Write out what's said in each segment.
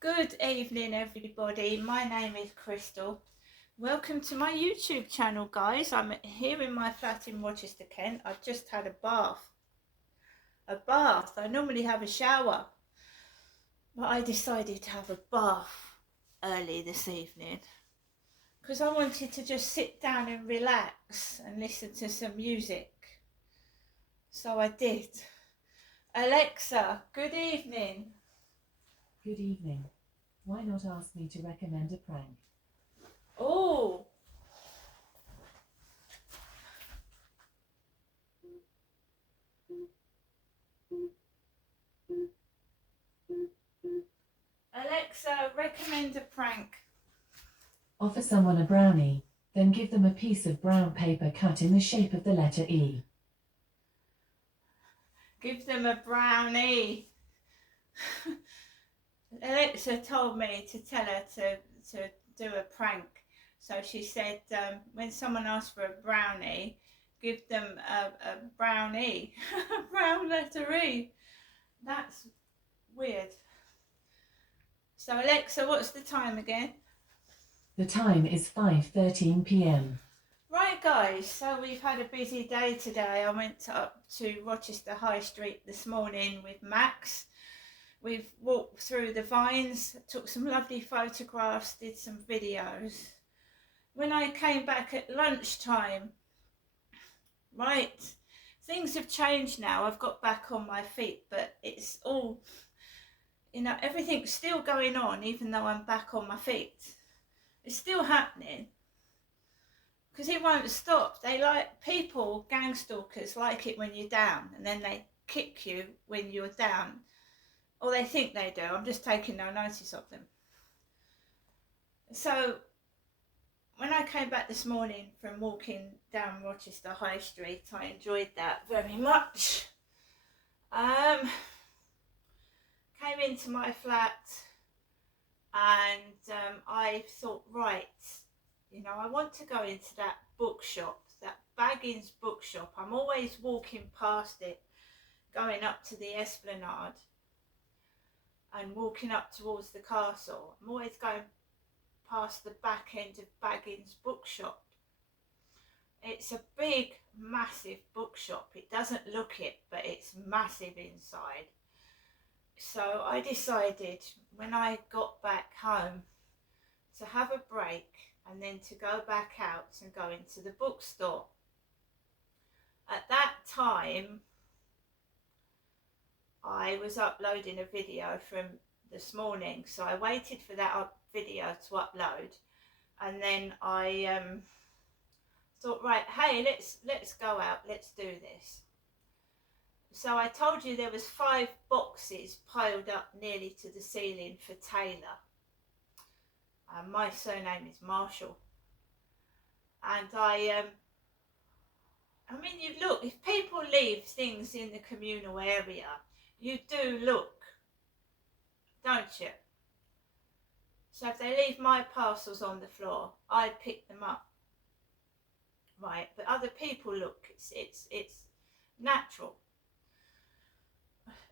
Good evening, everybody. My name is Crystal. Welcome to my YouTube channel, guys. I'm here in my flat in Rochester, Kent. I've just had a bath. I normally have a shower, but I decided to have a bath early this evening because I wanted to just sit down and relax and listen to some music. So I did. Alexa, good evening. Good evening. Why not ask me to recommend a prank? Oh, Alexa, recommend a prank. Offer someone a brownie, then give them a piece of brown paper cut in the shape of the letter E. Give them a brownie. Alexa told me to tell her to do a prank. So she said when someone asks for a brownie, give them a brownie. Brown letter E. That's weird. So Alexa, what's the time again? The time is 5:13 p.m. Right, guys, so we've had a busy day today. I went up to Rochester High Street this morning with Max. We've walked through the vines, took some lovely photographs, did some videos. When I came back at lunchtime, right, things have changed now. I've got back on my feet, but it's all, everything's still going on even though I'm back on my feet. It's still happening because it won't stop. They like people, gang stalkers, like it when you're down and then they kick you when you're down. Or they think they do. I'm just taking no notice of them. So when I came back this morning from walking down Rochester High Street, I enjoyed that very much. Came into my flat and I thought, right, I want to go into that bookshop, that Baggins bookshop. I'm always walking past it, going up to the Esplanade and walking up towards the castle. I'm always going past the back end of Baggins bookshop. It's a big, massive bookshop. It doesn't look it, but it's massive inside. So I decided when I got back home to have a break and then to go back out and go into the bookstore. At that time, I was uploading a video from this morning, so I waited for that video to upload, and then I thought, right, hey, let's go out, let's do this. So I told you there was 5 boxes piled up nearly to the ceiling for Taylor. My surname is Marshall, and I mean, you look, if people leave things in the communal area, you do look, don't you? So if they leave my parcels on the floor, I pick them up. Right, but other people look, it's natural.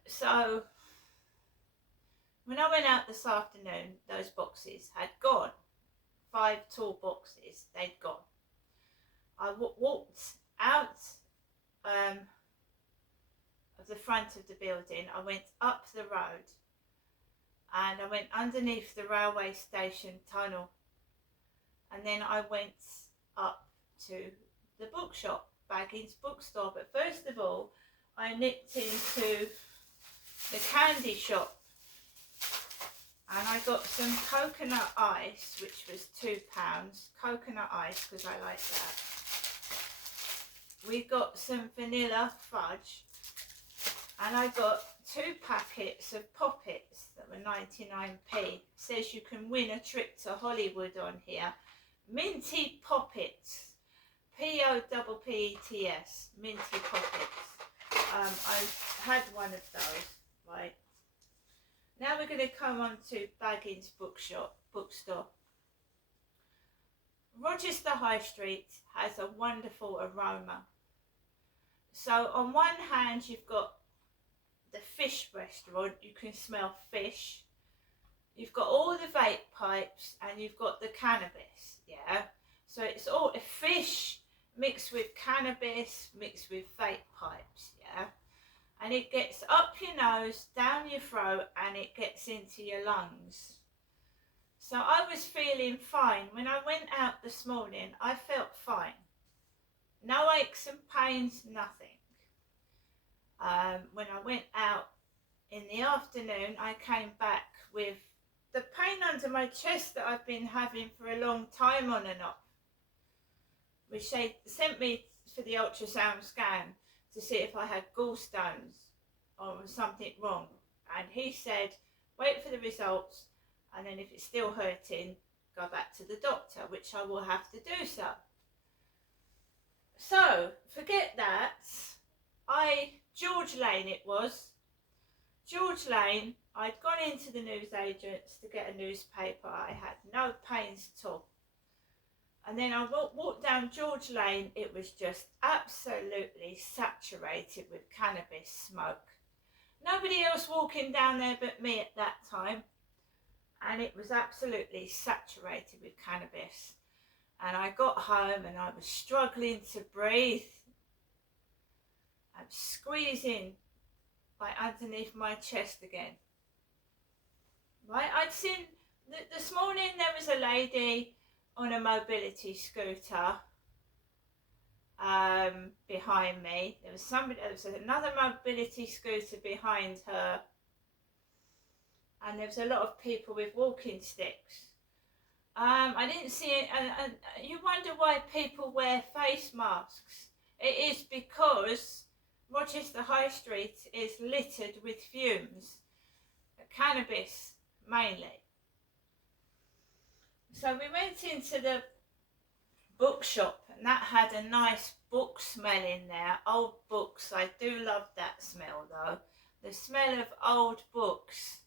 So when I went out this afternoon, those boxes had gone. 5 tall boxes, they'd gone. I walked out of the front of the building. I went up the road and I went underneath the railway station tunnel, and then I went up to the bookshop, Baggins bookstore. But first of all, I nipped into the candy shop and I got some coconut ice, which was £2. Coconut ice, because I like that. We got some vanilla fudge, and I got 2 packets of Poppets that were 99p. It says you can win a trip to Hollywood on here. Minty Poppets, Poppets, Minty Poppets. I've had one of those, right? Now we're going to come on to Baggins bookstore. Rochester High Street has a wonderful aroma. So on one hand you've got the fish restaurant, you can smell fish. you've got all the vape pipes and you've got the cannabis, yeah? So it's all a fish mixed with cannabis, mixed with vape pipes, yeah? And it gets up your nose, down your throat, and it gets into your lungs. So I was feeling fine. When I went out this morning, I felt fine. No aches and pains, nothing. When I went out in the afternoon, I came back with the pain under my chest that I've been having for a long time on and off, which they sent me for the ultrasound scan to see if I had gallstones or something wrong. And he said, wait for the results, and then if it's still hurting, go back to the doctor, which I will have to do so. So, forget that. George Lane it was. George Lane, I'd gone into the newsagents to get a newspaper. I had no pains at all. And then I walked down George Lane. It was just absolutely saturated with cannabis smoke. Nobody else walking down there but me at that time. And it was absolutely saturated with cannabis. And I got home and I was struggling to breathe. I'm squeezing like underneath my chest again. Right, I'd seen this morning there was a lady on a mobility scooter behind me. There was another mobility scooter behind her, and there was a lot of people with walking sticks. I didn't see it, and you wonder why people wear face masks. It is because Rochester High Street is littered with fumes, cannabis mainly. So we went into the bookshop, and that had a nice book smell in there, old books. I do love that smell though, the smell of old books.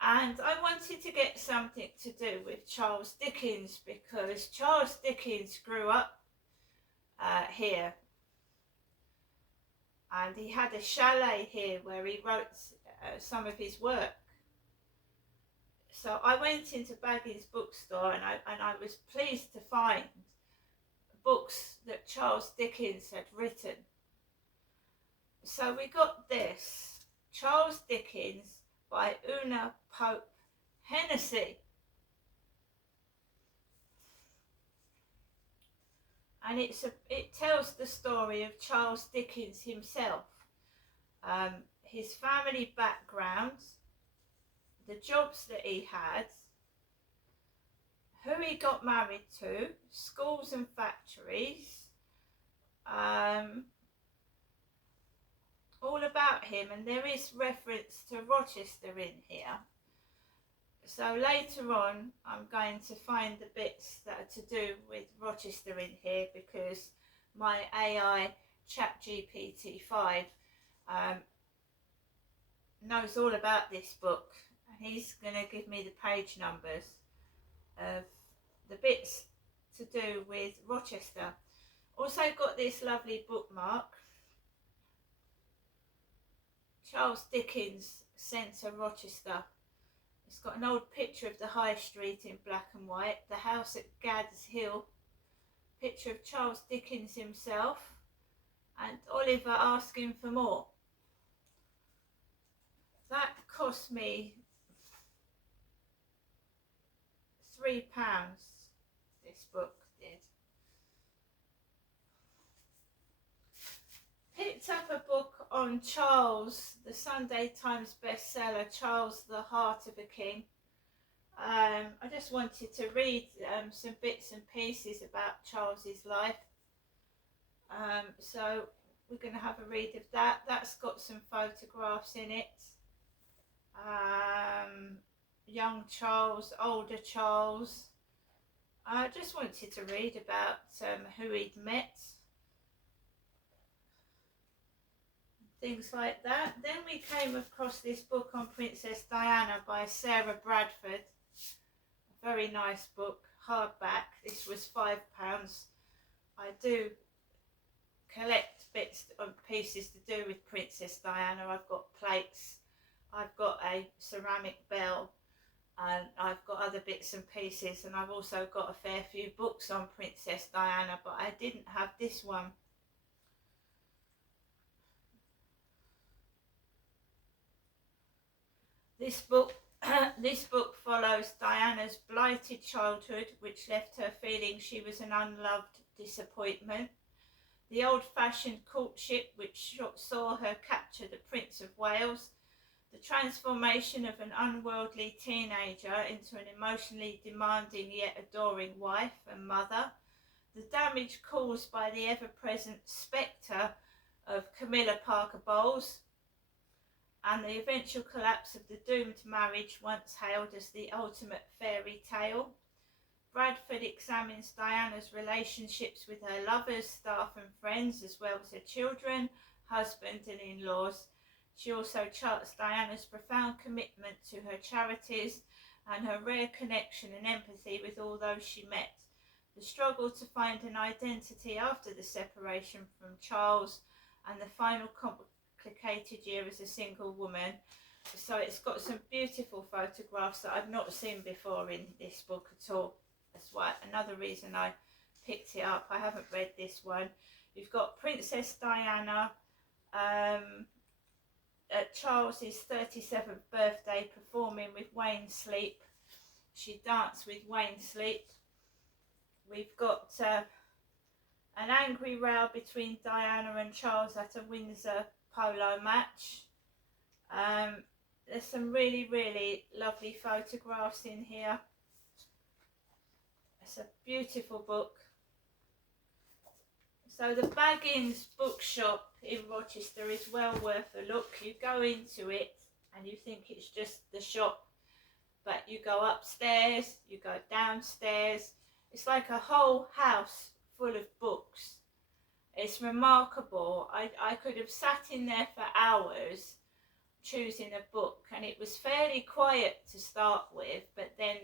And I wanted to get something to do with Charles Dickens, because Charles Dickens grew up here. And he had a chalet here where he wrote some of his work. So I went into Baggins bookstore, and I was pleased to find books that Charles Dickens had written. So we got this, Charles Dickens by Una Pope Hennessy. And it tells the story of Charles Dickens himself, his family background, the jobs that he had, who he got married to, schools and factories, all about him. And there is reference to Rochester in here. So later on, I'm going to find the bits that are to do with Rochester in here, because my AI ChatGPT-5 knows all about this book, and he's going to give me the page numbers of the bits to do with Rochester. Also got this lovely bookmark, Charles Dickens Centre Rochester. It's got an old picture of the High Street in black and white, the house at Gad's Hill, picture of Charles Dickens himself, and Oliver asking for more. That cost me £3, this book did. Picked up a book on Charles, the Sunday Times bestseller, Charles, the Heart of a King. I just wanted to read some bits and pieces about Charles's life. So we're going to have a read of that. That's got some photographs in it. Young Charles, older Charles. I just wanted to read about who he'd met. Things like that. Then we came across this book on Princess Diana by Sarah Bradford. A very nice book, hardback. This was £5. I do collect bits and pieces to do with Princess Diana. I've got plates, I've got a ceramic bell, and I've got other bits and pieces, and I've also got a fair few books on Princess Diana, but I didn't have this one. This book this book follows Diana's blighted childhood, which left her feeling she was an unloved disappointment. The old-fashioned courtship, which saw her capture the Prince of Wales. The transformation of an unworldly teenager into an emotionally demanding yet adoring wife and mother. The damage caused by the ever-present spectre of Camilla Parker Bowles, and the eventual collapse of the doomed marriage once hailed as the ultimate fairy tale. Bradford examines Diana's relationships with her lovers, staff and friends, as well as her children, husband and in-laws. She also charts Diana's profound commitment to her charities and her rare connection and empathy with all those she met. The struggle to find an identity after the separation from Charles, and the final complicated year as a single woman. So it's got some beautiful photographs that I've not seen before in this book at all. That's why another reason I picked it up. I haven't read this one. You've got Princess Diana at Charles's 37th birthday, performing with Wayne Sleep. She danced with Wayne Sleep. We've got an angry row between Diana and Charles at a Windsor polo match. There's some really, really lovely photographs in here. It's a beautiful book. So the Baggins bookshop in Rochester is well worth a look. You go into it and you think it's just the shop, but you go upstairs, you go downstairs. It's like a whole house full of books. It's remarkable. I could have sat in there for hours choosing a book, and it was fairly quiet to start with, but then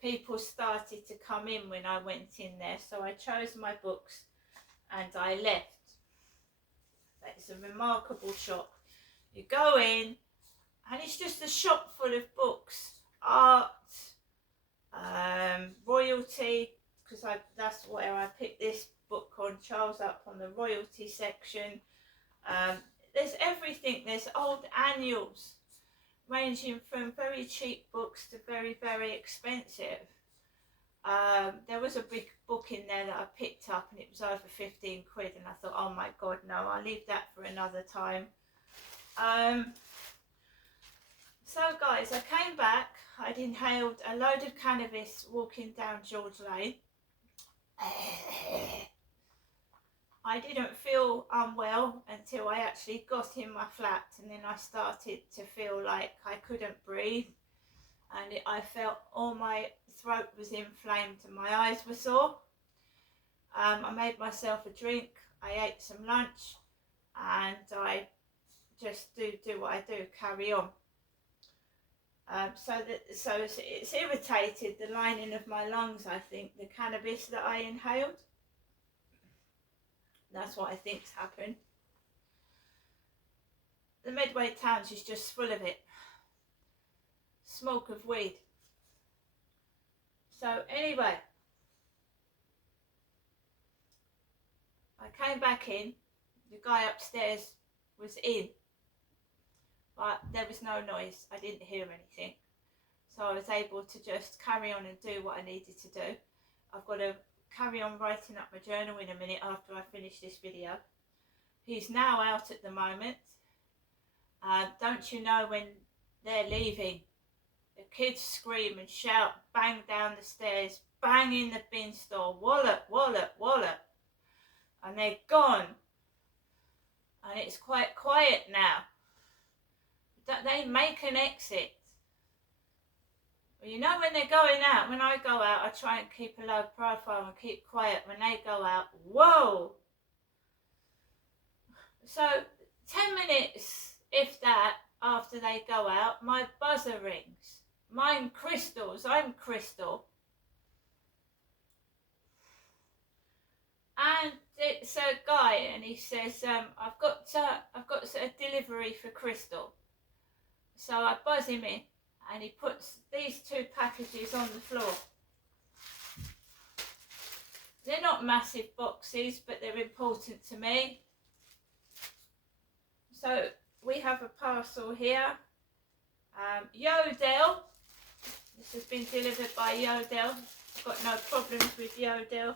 people started to come in when I went in there, so I chose my books and I left. It's a remarkable shop. You go in and it's just a shop full of books, art, royalty, because that's where I picked this book on Charles up, on the royalty section. There's everything. There's old annuals ranging from very cheap books to very, very expensive. There was a big book in there that I picked up and it was over 15 quid, and I thought, oh my god, no, I'll leave that for another time. So guys, I came back. I'd inhaled a load of cannabis walking down George Lane. I didn't feel unwell until I actually got in my flat, and then I started to feel like I couldn't breathe, and I felt all my throat was inflamed and my eyes were sore. I made myself a drink, I ate some lunch, and I just do what I do, carry on. So it's irritated the lining of my lungs, I think, the cannabis that I inhaled. That's what I think's happened. The Medway Towns is just full of it. Smoke of weed. So anyway, I came back in. The guy upstairs was in, but there was no noise. I didn't hear anything. So I was able to just carry on and do what I needed to do. I've got to carry on writing up my journal in a minute after I finish this video. He's now out at the moment. Don't you know, when they're leaving, the kids scream and shout, bang down the stairs, bang in the bin store, wallop, wallop, wallop. And they're gone. And it's quite quiet now. They make an exit. Well, you know, when they're going out, when I go out, I try and keep a low profile and keep quiet. When they go out, whoa! So 10 minutes, if that, after they go out, my buzzer rings. Mine Crystal's, I'm Crystal. And it's a guy, and he says, I've got a delivery for Crystal. So I buzz him in, and he puts these 2 packages on the floor. They're not massive boxes, but they're important to me. So we have a parcel here. Yodel. This has been delivered by Yodel. I've got no problems with Yodel.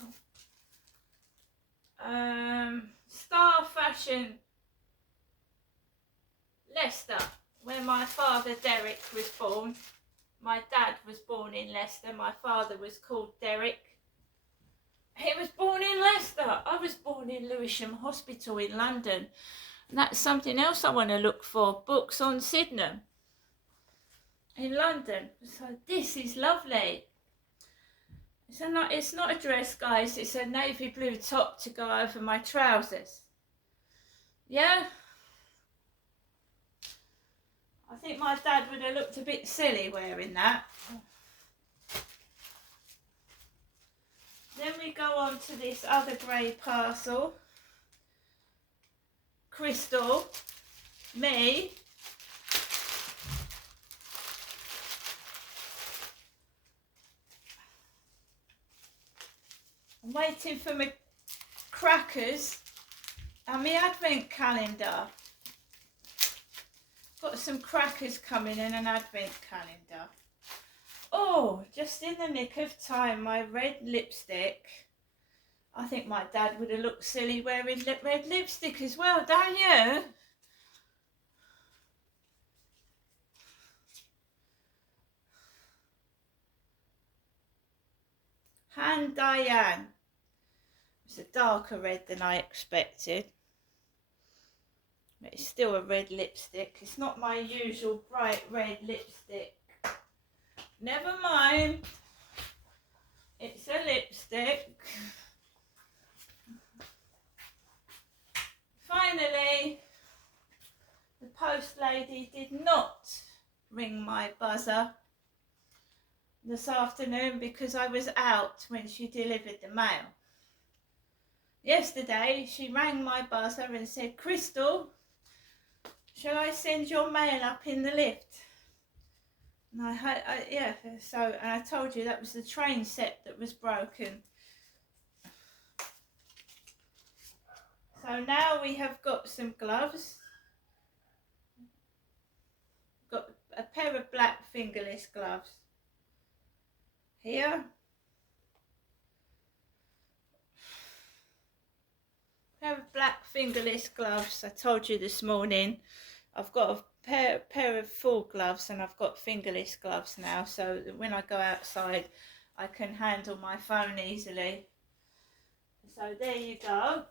Star Fashion, Leicester, where my father Derek was born. My dad was born in Leicester. My father was called Derek. He was born in Leicester. I was born in Lewisham Hospital in London. And that's something else I want to look for. Books on Sydenham in London. So this is lovely. It's not a dress, guys. It's a navy blue top to go over my trousers. Yeah? I think my dad would have looked a bit silly wearing that. Then we go on to this other grey parcel. Crystal, me. I'm waiting for my crackers and my advent calendar. Got some crackers coming and an advent calendar. Oh, just in the nick of time, my red lipstick. I think my dad would have looked silly wearing red lipstick as well, don't you? Han Diane. It's a darker red than I expected. But it's still a red lipstick. It's not my usual bright red lipstick. Never mind. It's a lipstick. Finally, the post lady did not ring my buzzer this afternoon because I was out when she delivered the mail. Yesterday, she rang my buzzer and said, Crystal, shall I send your mail up in the lift? And and I told you that was the train set that was broken. So now we have got some gloves. Got a pair of black fingerless gloves here. Pair of black fingerless gloves. I told you this morning. I've got a pair of full gloves and I've got fingerless gloves now, so that when I go outside I can handle my phone easily. So there you go.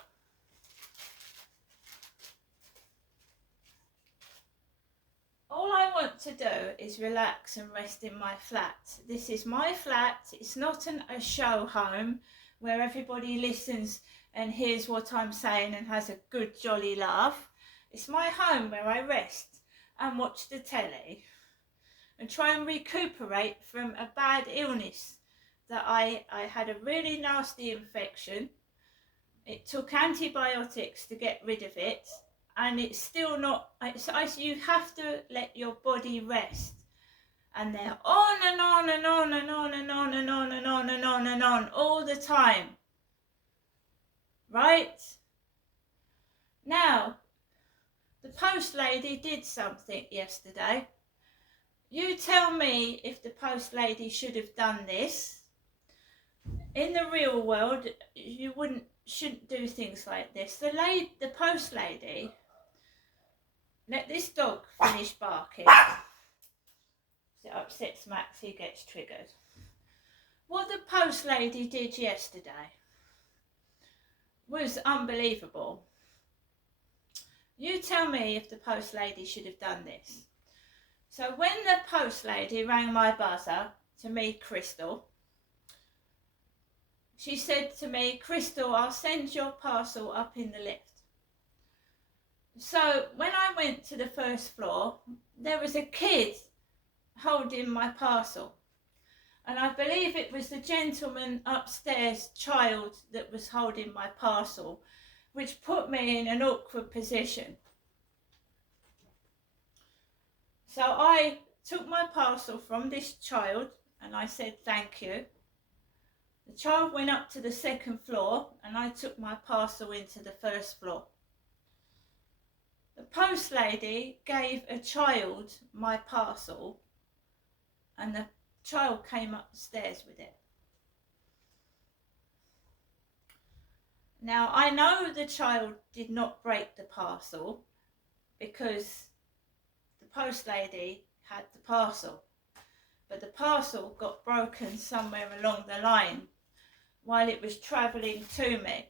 All I want to do is relax and rest in my flat. This is my flat. It's not a show home where everybody listens and hears what I'm saying and has a good jolly laugh. It's my home where I rest and watch the telly and try and recuperate from a bad illness that I had a really nasty infection. It took antibiotics to get rid of it, and it's still not, you have to let your body rest. And they're on and on and on and on and on and on and on and on and on all the time. Right? Now, the post lady did something yesterday. You tell me if the post lady should have done this. In the real world, you shouldn't do things like this. The post lady, let this dog finish barking. It upsets Max, he gets triggered. What the post lady did yesterday was unbelievable. You tell me if the post lady should have done this. So when the post lady rang my buzzer to me, Crystal, she said to me, Crystal, I'll send your parcel up in the lift. So when I went to the first floor, there was a kid holding my parcel. And I believe it was the gentleman upstairs child that was holding my parcel, which put me in an awkward position. So I took my parcel from this child and I said thank you. The child went up to the second floor and I took my parcel into the first floor. The post lady gave a child my parcel and the child came up the stairs with it. Now, I know the child did not break the parcel because the post lady had the parcel, but the parcel got broken somewhere along the line while it was travelling to me.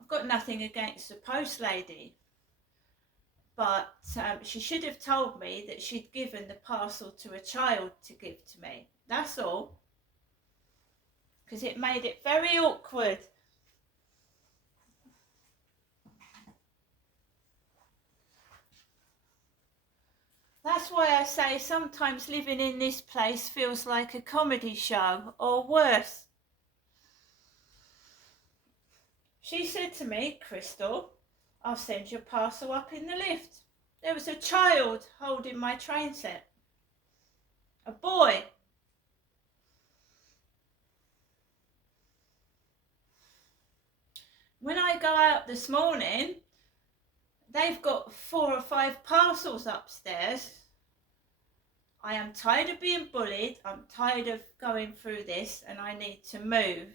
I've got nothing against the post lady, but she should have told me that she'd given the parcel to a child to give to me. That's all. Because it made it very awkward. That's why I say sometimes living in this place feels like a comedy show, or worse. She said to me, Crystal, I'll send your parcel up in the lift. There was a child holding my train set. A boy. When I go out this morning, they've got 4 or 5 parcels upstairs. I am tired of being bullied. I'm tired of going through this and I need to move.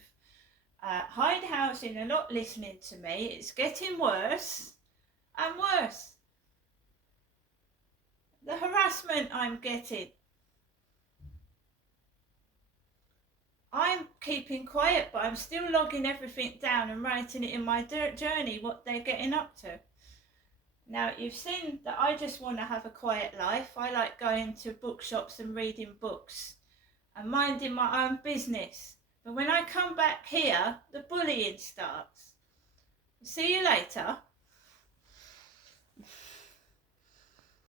Hyde Housing are not listening to me. It's getting worse and worse. The harassment I'm getting. I'm keeping quiet, but I'm still logging everything down and writing it in my journey, what they're getting up to. Now, you've seen that I just want to have a quiet life. I like going to bookshops and reading books and minding my own business. But when I come back here, the bullying starts. See you later.